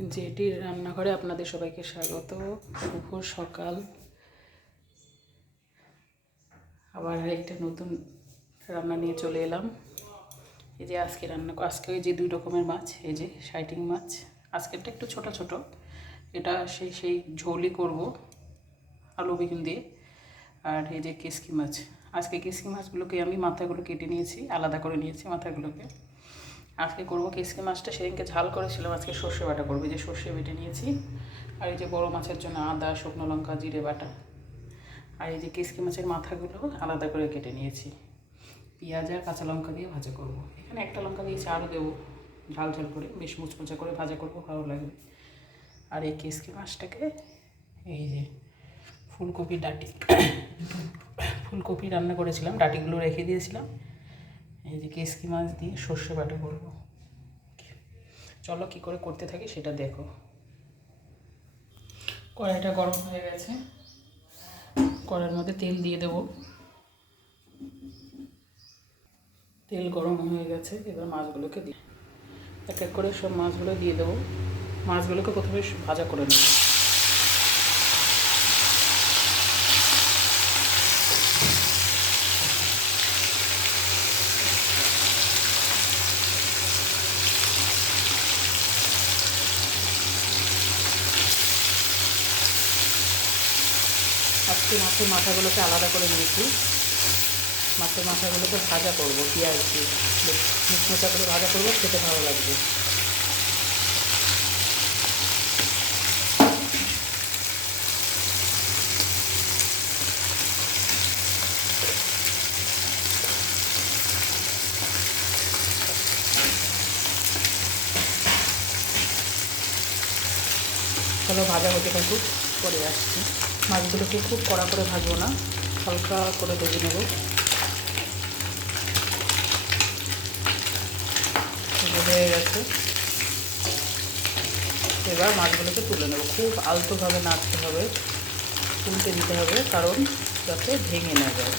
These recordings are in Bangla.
জেটির রান্নাঘরে আপনাদের সবাইকে স্বাগত। শুভ সকাল। আবার একটা নতুন রান্না নিয়ে চলে এলাম। এই যে আজকে ওই যে 2 রকমের মাছ, এই যে শাইটিং মাছ। আজকেরটা একটু ছোট ছোট, এটা সেই ঝোলই করব আলু বেগুন দিয়ে। আর এই যে কেসকি মাছ, আজকে কেসকি মাছগুলোকে আমি মাথাগুলো কেটে নিয়েছি, আলাদা করে নিয়েছি মাথাগুলোকে। আজকে করবো কেসকি মাছটা, সেদিনকে ঝাল করেছিলাম, আজকে সর্ষে বাটা করবো। যে সর্ষে বেটে নিয়েছি, আর এই যে বড়ো মাছের জন্য আদা, শুকনো লঙ্কা, জিরে বাটা। আর এই যে কেসকি মাছের মাথাগুলো আলাদা করে কেটে নিয়েছি, পেঁয়াজ আর কাঁচা লঙ্কা দিয়ে ভাজা করব। এখানে একটা লঙ্কা দিয়েছি, আরও দেবো, ঝাল ঝাল করে, বেশ মুচমুচা করে ভাজা করবো, ভালো লাগবে। আর এই কেসকি মাছটাকে এই যে ফুলকপি ডাঁটি ফুলকপি রান্না করেছিলাম, ডাঁটিগুলো রেখে দিয়েছিলাম। এই যে কেসকি মাছ দিয়ে সর্ষে বাটা করবো। চলো কী করে করতে থাকি সেটা দেখো। কড়াইটা গরম হয়ে গেছে, কড়াইয়ের মধ্যে তেল দিয়ে দেবো। তেল গরম হয়ে গেছে, এবার মাছগুলোকে দিই। এক এক করে সব মাছগুলো দিয়ে দেবো। মাছগুলোকে প্রথমে ভাজা করে নেব। আজকে মাছের মাথাগুলোকে আলাদা করে নিয়েছি। মাছের মাথাগুলোকে ভাজা করবো পেঁয়াজ দিয়ে, মুচমোচা করে ভাজা করবো, খেতে ভালো লাগবে। চলো ভাজা হতে থাকুক, করে আসছি। মাছগুলোকে খুব কড়া করে ভাজবো না, হালকা করে ভেজে নেব। হয়ে গেছে, এবার মাছগুলোকে তুলে নেব। খুব আলতোভাবে নাড়তে হবে, তুলতে দিতে হবে, কারণ যাতে ভেঙে না যায়।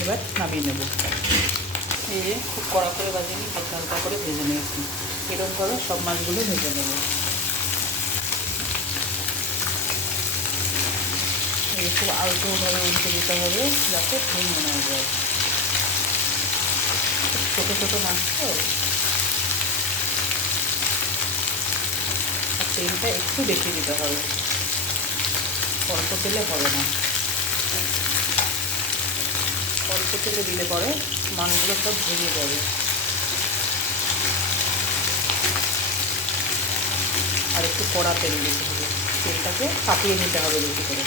এবার নামিয়ে নেব। এই যে খুব কড়া করে ভাজিনি, হালকা হালকা করে ভেজে নিয়েছি। এরকমভাবে সব মাছগুলো ভেজে নেব। এই খুব আলতোভাবে উল্টে দিতে হবে, যাতে ভেঙে না যায়। ছোটো ছোটো মাছ তো, আর তেলটা একটু বেশি দিতে হবে, অল্প তেলে হবে না। অল্প তেলে দিলে পরে মাছগুলো সব ভেঙে যাবে। আর একটু কড়া তেল দিতে হবে, তেলটাকে কাটিয়ে নিতে হবে বেশি করে।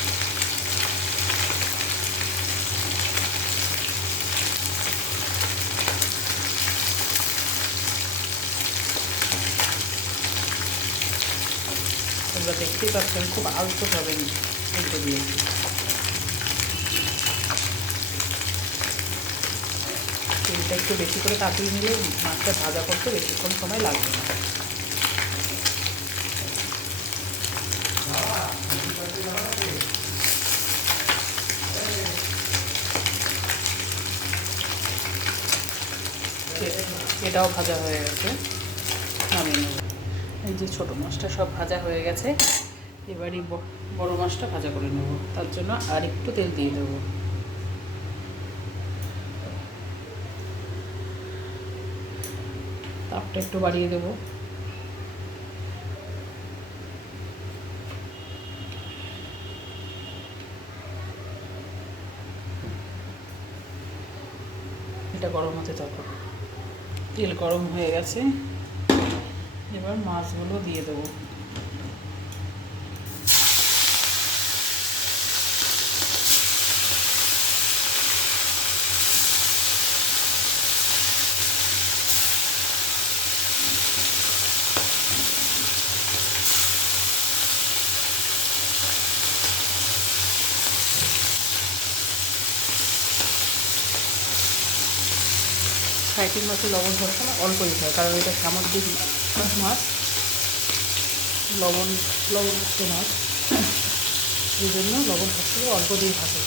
তোমরা দেখতেই পাচ্ছেন খুব আলতোভাবে উল্টে দিয়েছি। তেলটা একটু বেশি করে কাটিয়ে নিলে মাছটা ভাজা করতে বেশিক্ষণ সময় লাগবে না। এটাও ভাজা হয়ে গেছে, নামিয়ে নেব। এই যে ছোটো মাছটা সব ভাজা হয়ে গেছে, এবারই বড়ো মাছটা ভাজা করে নেব। তার জন্য আর একটু তেল দিয়ে দেবো। তাপটা একটু বাড়িয়ে দেবো। এটা গরম হতে থাকুক। তেল গরম হয়ে গেছে, এবার মাছগুলো দিয়ে দেবো। শাইটিং মাছে লবণ সবসময় অল্প দিতে হয়, কারণ এটা সামুদ্রিক মাছ, লবণাক্ত মাছ, এই জন্য লবণ সবসময় অল্প দিয়ে ভাজে।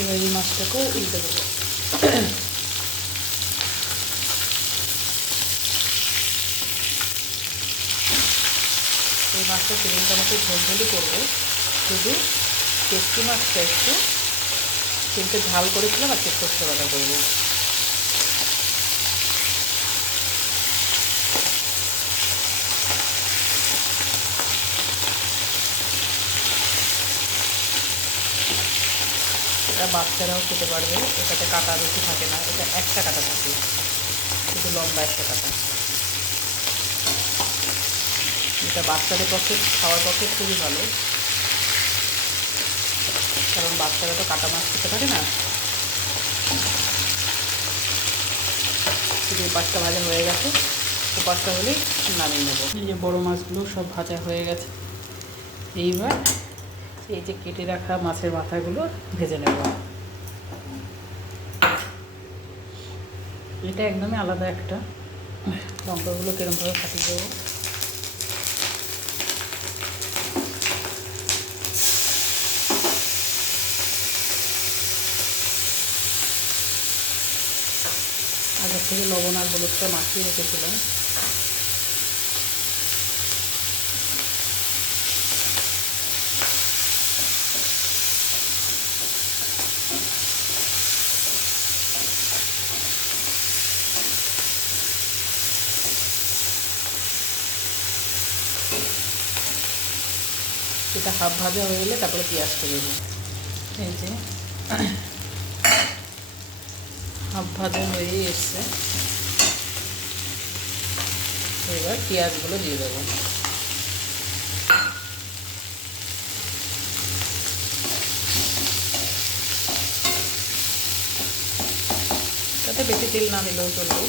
এবার এই মাছটাকেও উল্টে দেবো। মাছটা সেদিনকার মতো ঝোলঝোলই করবো, শুধু ভেটকি মাছটা একটু তেলতে ঝাল করেছিলাম আর একটু সর্ষে বাটা করবো। এটা বাচ্চারাও খেতে পারবে, এটাতে কাটা বেশি থাকে না, এটা একটা কাটা থাকে, শুধু লম্বা একটা কাটা। এটা বাচ্চাদের পক্ষে খাওয়ার পক্ষে খুবই ভালো, কারণ বাচ্চারা তো কাটা মাছ খেতে পারে না। শুধু এই পাঁচটা ভাজা হয়ে গেছে, ও পাঁচটা হলেই নামিয়ে নেবো। এই যে বড়ো মাছগুলো সব ভাজা হয়ে গেছে, এইবার এই যে কেটে রাখা মাছের মাথাগুলো ভেজে নেব। এটা একদমই আলাদা একটা, লঙ্কাগুলো কিরমভাবে ফাটিয়ে দেবো। আগের থেকে লবণ আর হলুদটা মাখিয়ে রেখেছিলাম। এটা হাফ ভাজা হয়ে গেলে তারপরে পেঁয়াজটা দেবো। এই যে হাফ ভাজা হয়ে এসছে, এবার পেঁয়াজগুলো দিয়ে দেবো। তাতে বেশি তেল না দিলেও চলবে।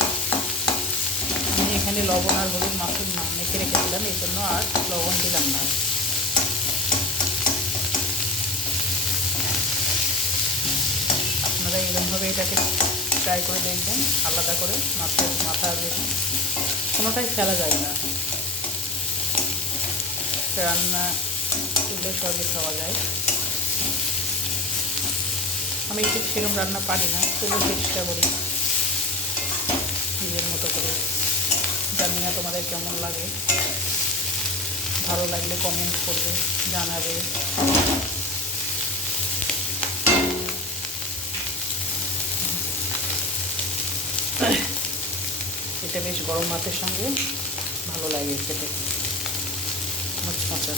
আমি এখানে লবণ আর হলুদ মাছের মেখে রেখেছিলাম, এই জন্য আর লবণ দিলাম না। আপনারা এরকমভাবে এটাকে ট্রাই করে দেখবেন, আলাদা করে মাছের মাথা কোনোটাই ফেলা যায় না, রান্না করলে সবই খাওয়া যায়। আমি ঠিক সেরকম রান্না পারি না, তবুও চেষ্টা করি নিজের মতো করে। জানি না তোমাদের কেমন লাগে, ভালো লাগলে কমেন্ট করবে, জানাবে। এটা বেশ গরম ভাতের সঙ্গে ভালো লাগে খেতে, মচমচা।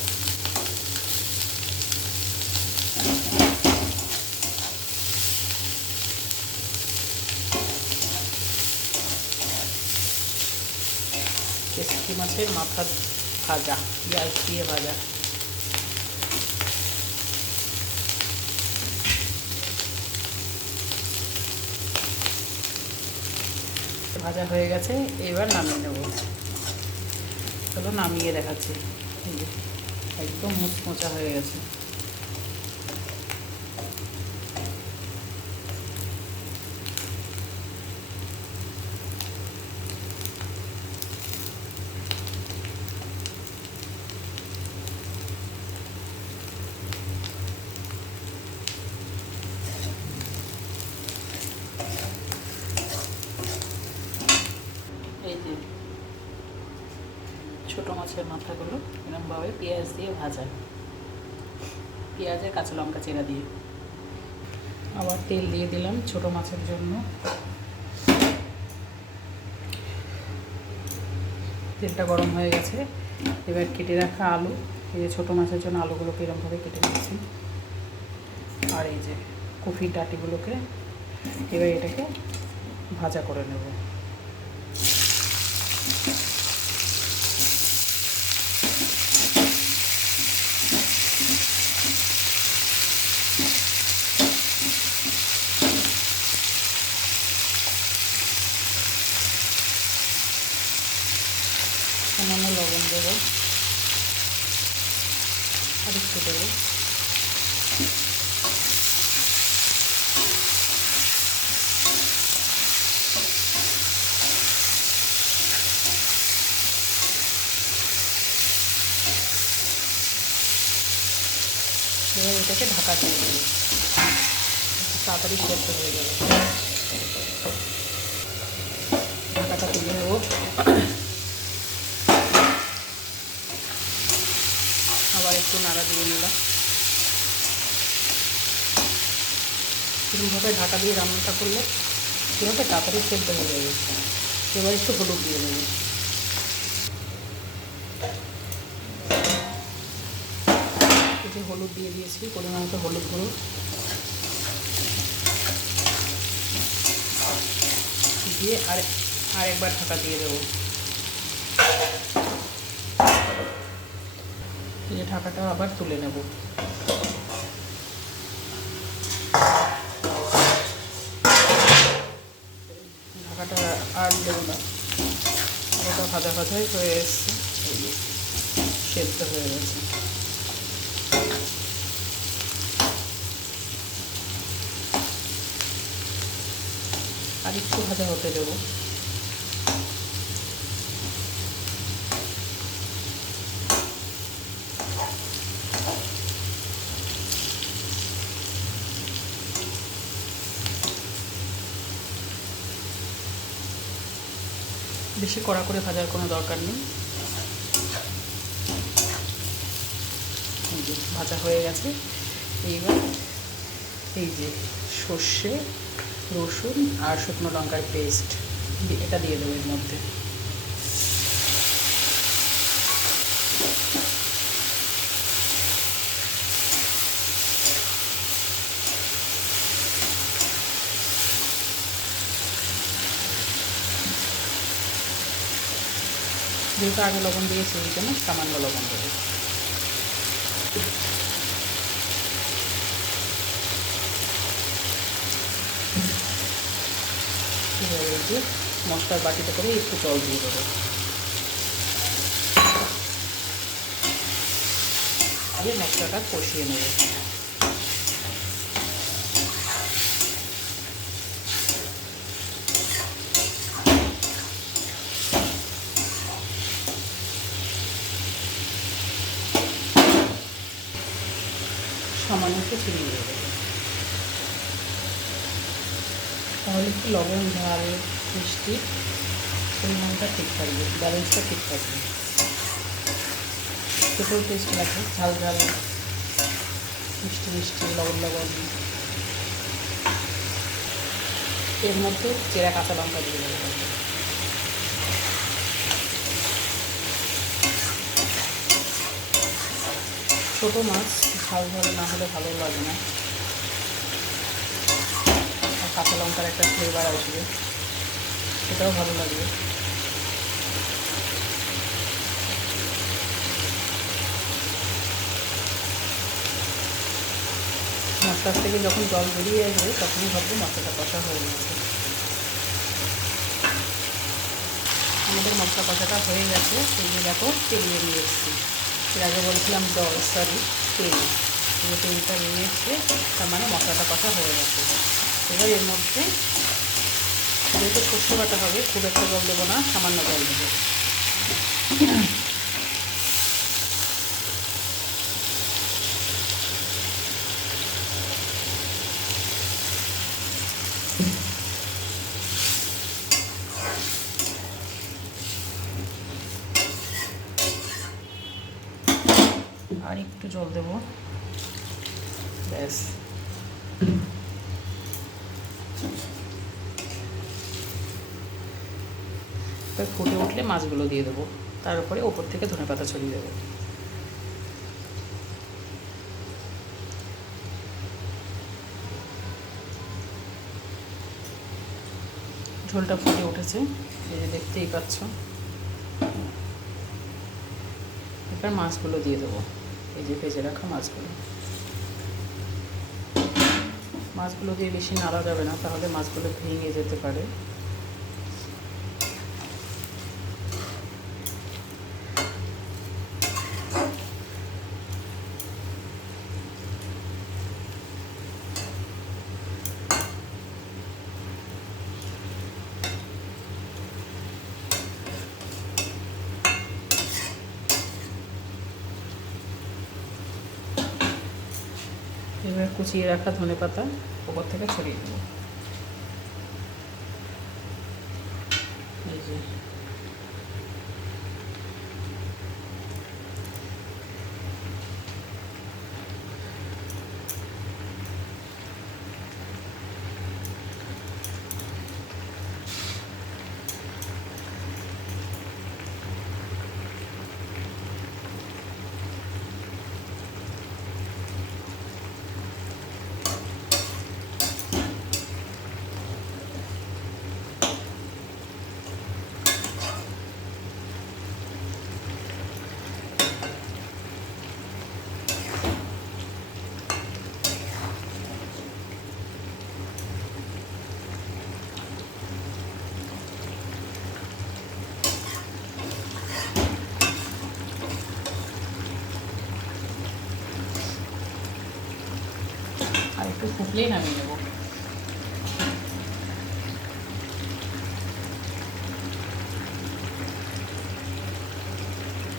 ভেটকি মাছের মাথা ভাজা, পেঁয়াজ দিয়ে ভাজা। ভাজা হয়ে গেছে, এবার নামিয়ে নেব। চলো নামিয়ে দেখাচ্ছি। একদম মুচমোচা হয়ে গেছে। এই যে ছোটো মাছের মাথাগুলো এরকমভাবে পেঁয়াজ দিয়ে ভাজা, পেঁয়াজের কাঁচা লঙ্কা চেরা দিয়ে। আবার তেল দিয়ে দিলাম ছোটো মাছের জন্য। তেলটা গরম হয়ে গেছে, এবার কেটে রাখা আলু, এই যে ছোটো মাছের জন্য আলুগুলোকে এরকমভাবে কেটে নিচ্ছি, আর এই যে কফির ডাঁটিগুলোকে এবার এটাকে ভাজা করে নেব। সামান্য লবণ দেবো, আর একটু দেবো। এবার এটাকে ঢাকা দিয়ে দেবো, তাড়াতাড়ি সেদ্ধ হয়ে যাবে। ঢাকাটা তুলে নেবো। একটু নাড়া দিয়ে নিলাম। এরকমভাবে ঢাকা দিয়ে রান্নাটা করলে কীভাবে তাড়াতাড়ি সেদ্ধ হয়ে যাবে। এবার একটু হলুদ দিয়ে দেবো। একটু হলুদ দিয়ে দিয়েছি, পরিমাণ মতো হলুদ গুঁড়ো দিয়ে আরেকবার ঢাকা দিয়ে দেবো। এই যে ঢাকাটা আবার তুলে নেব। ঢাকাটা আর দেবো না, ওটা ভাজা ভাজাই হয়ে এসছে, সেদ্ধ হয়ে গেছে। আর একটু ভাজা হতে দেবো। বেশি কড়া করে ভাজার কোনো দরকার নেই। এই যে ভাজা হয়ে গেছে। এইবার এই যে সর্ষে, রসুন আর শুকনো লঙ্কার পেস্ট এটা দিয়ে দেবো এর মধ্যে। যেহেতু আগে লবণ দিয়েছি এই জন্য সামান্য লবণ দেবো। এভাবে মশলার বাটিতে করে একটু জল দিয়ে দেবো। দিয়ে মশলাটা কষিয়ে নেব। সামান্য একটু চিনি দিয়ে দেবো, তাহলে একটু লবণ, ঝাল, মিষ্টি পরিমাণটা ঠিক থাকবে, ব্যালেন্সটা ঠিক থাকবে, খেতেও টেস্ট লাগবে। ঝাল ঝাল, মিষ্টি মিষ্টি, লবণ লবণ। এর মধ্যে চেরা কাঁচা লঙ্কা দিয়ে দেবো। ছোটো মাছ ঝাল ঝাল না হলে ভালো লাগে না, আর কাঁচা লঙ্কার একটা ফ্লেভার আসবে, সেটাও ভালো লাগবে। মশলার থেকে যখন জল বেরিয়ে আসবে তখনই ভাববো মশলাটা কষা হয়ে গেছে। আমাদের মশলা কষাটা হয়ে গেছে। এই যে দেখো তেল বেরিয়ে এসেছি। এর আগে বলছিলাম জল, সরি তেল। এই তেলটা বেরিয়ে এসছে, তার মানে মশলাটা কষা হয়ে গেছে। এবার এর মধ্যে যেহেতু সর্ষে বাটা হবে, খুব একটা জল দেবো না, সামান্য জল দেবো। আর একটু জল দেবো, ব্যাস। ফুটে উঠলে মাছগুলো দিয়ে দেবো, তার উপরে ওপর থেকে ধনেপাতা ছড়িয়ে দেবো। ঝোলটা ফুটে উঠেছে, এই যে দেখতেই পাচ্ছ। এবার মাছগুলো দিয়ে দেবো, এই যে ভেজে রাখা মাছগুলো। মাছগুলো দিয়ে বেশি নাড়া যাবে না, তাহলে মাছগুলো ভেঙে যেতে পারে। এবার কুচিয়ে রাখা ধনেপাতা ওপর থেকে ছড়িয়ে দেবো। এই যে একটু ফুটলেই নামিয়ে নেব।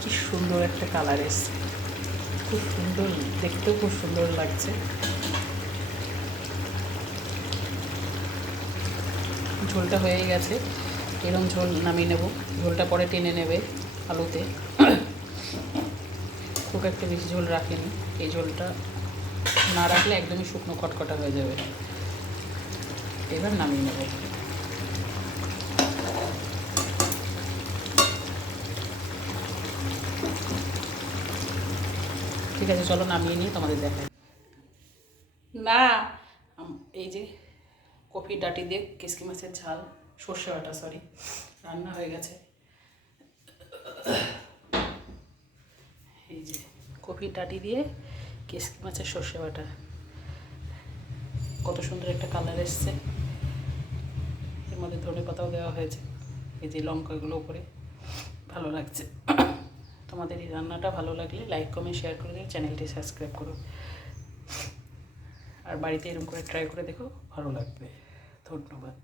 কি সুন্দর একটা কালার এসছে, খুব সুন্দর, দেখতেও খুব সুন্দর লাগছে। ঝোলটা হয়ে গেছে, এরকম ঝোল নামিয়ে নেব। ঝোলটা পরে টেনে নেবে আলুতে, খুব একটা বেশি ঝোল রাখেনি। এই ঝোলটা না রাখলে একদমই শুকনো খটখটা হয়ে যাবে। এবার নামিয়ে নেব। ঠিক আছে, চলো নামিয়ে নিয়ে তোমাদের দেখাই। না, এই যে কফি ডাঁটি দিয়ে কেসকি মাছের ঝাল, সর্ষে বাটা সরি, রান্না হয়ে গেছে। এই যে কফি ডাঁটি দিয়ে কেসকি মাছের সর্ষে বাটা, কত সুন্দর একটা কালার এসছে। এর মধ্যে ধনে পাতাও দেওয়া হয়েছে, এই যে লঙ্কাগুলো উপরে, ভালো লাগছে। তোমাদের এই রান্নাটা ভালো লাগলে লাইক কমেন্ট শেয়ার করে দিও, চ্যানেলটি সাবস্ক্রাইব করো, আর বাড়িতে এরকম করে ট্রাই করে দেখো, ভালো লাগবে। ধন্যবাদ।